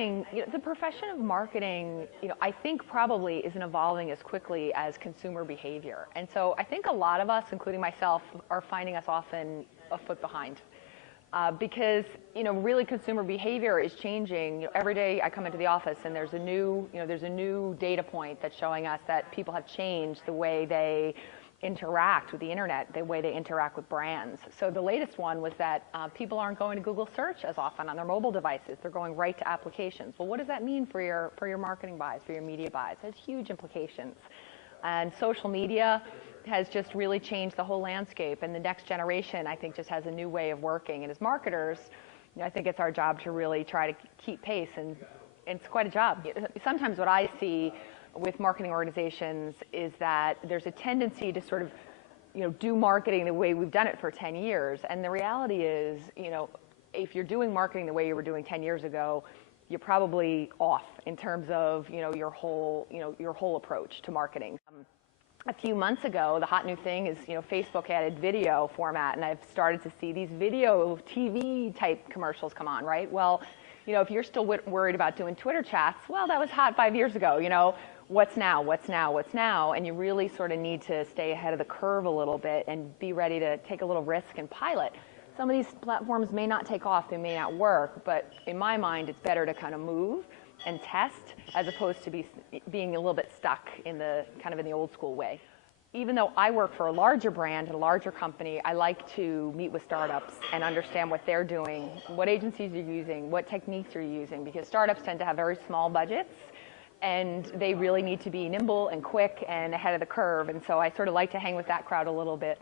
interesting. The profession of marketing, I think probably isn't evolving as quickly as consumer behavior. And so I think a lot of us, including myself, are finding us often a foot behind. Because really consumer behavior is changing. Every day I come into the office and there's a new data point that's showing us that people have changed the way they interact with the internet, the way they interact with brands. So the latest one was that people aren't going to Google search as often on their mobile devices. They're going right to applications. Well, what does that mean for your marketing buys, for your media buys? It has huge implications. And social media has just really changed the whole landscape. And the next generation, I think, just has a new way of working. And as marketers, I think it's our job to really try to keep pace. And it's quite a job. Sometimes what I see with marketing organizations is that there's a tendency to sort of, do marketing the way we've done it for 10 years. And the reality is, if you're doing marketing the way you were doing 10 years ago, you're probably off in terms of, your whole approach to marketing. A few months ago, the hot new thing is, Facebook added video format, and I've started to see these video TV type commercials come on, right? Well, if you're still worried about doing Twitter chats, well, that was hot 5 years ago, what's now, what's now, what's now? And you really sort of need to stay ahead of the curve a little bit and be ready to take a little risk and pilot. Some of these platforms may not take off, they may not work, but in my mind, it's better to kind of move and test as opposed to being a little bit stuck in the old school way. Even though I work for a larger brand and a larger company, I like to meet with startups and understand what they're doing, what agencies you're using, what techniques you're using, because startups tend to have very small budgets and they really need to be nimble and quick and ahead of the curve. And so I sort of like to hang with that crowd a little bit.